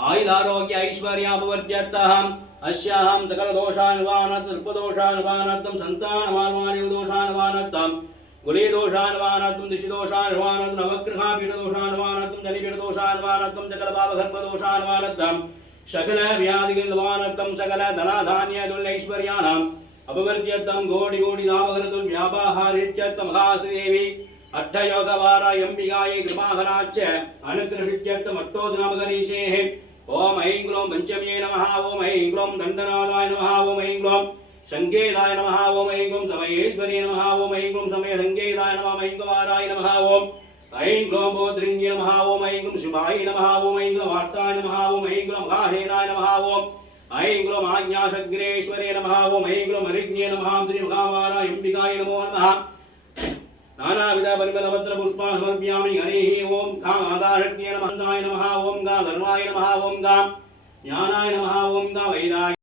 ఆయుధ ఆరోగ్య ఐశ్వర్యాపవర్త్యర్థం అస్యాహం సకల దోషాన్వానత్ సర్పదోషాన్వానత్వం సంతానమాన్వాణి దోషాన్వానత్వం గుళీ దోషాన్వానత్వం దిశిదోషాన్వానత్వం నవగ్రహాపీఠ దోషాన్వానత్వం జనిపీఠ దోషాన్వానత్వం జగల పాపగర్భ దోషాన్వానత్వం సకల వ్యాధిగన్వానత్వం సకల ధనాధాన్యదుల్లైశ్వర్యాణం అపవర్త్యత్వం గోడి గోడి లాభగనదుల్ వ్యాపాహారిత్యత్వం మహాశ్రీదేవి அர்த்தயோகவாராய் அம்பிகாயை கிருபாகராச்ச அனுகிரகிச்சத்து மட்டோதுநாமகரீஷேः ஓம் ஐம் க்ளோம் பஞ்சமியே நமஹ ஓம் ஐம் க்ளோம் தண்டநாதாய நமஹ ஓம் ஐம் க்ளோம் சங்கேதாய நமஹ ஓம் ஐம் க்ளோம் சமயேஸ்வரியே நமஹ ஓம் ஐம் க்ளோம் சமய சங்கேதாய நமஹ ஐம் குமாராய நமஹ ஓம் ஐம் க்ளோம் போத்ரிங்யே நமஹ ஓம் ஐம் க்ளோம் சிவாய நமஹ ஓம் ஐம் க்ளோம் வார்த்தாய நமஹ ஓம் ஐம் க்ளோம் காஹேனாய நமஹ ஓம் ஐம் க்ளோம் நமஹ ஓம் ஐம் க்ளோம் நமஹ ஸ்ரீ மகாமாராய அம்பிகாய நமோ நமஹ नानाविध परिमलपत्र पुष्पा समर्पयामि हरिः ओं गाम् आदारण्ये नमः नमः ओं गा धर्माय नमः ओं गा ज्ञानाय नमः ओं गा वैराग्य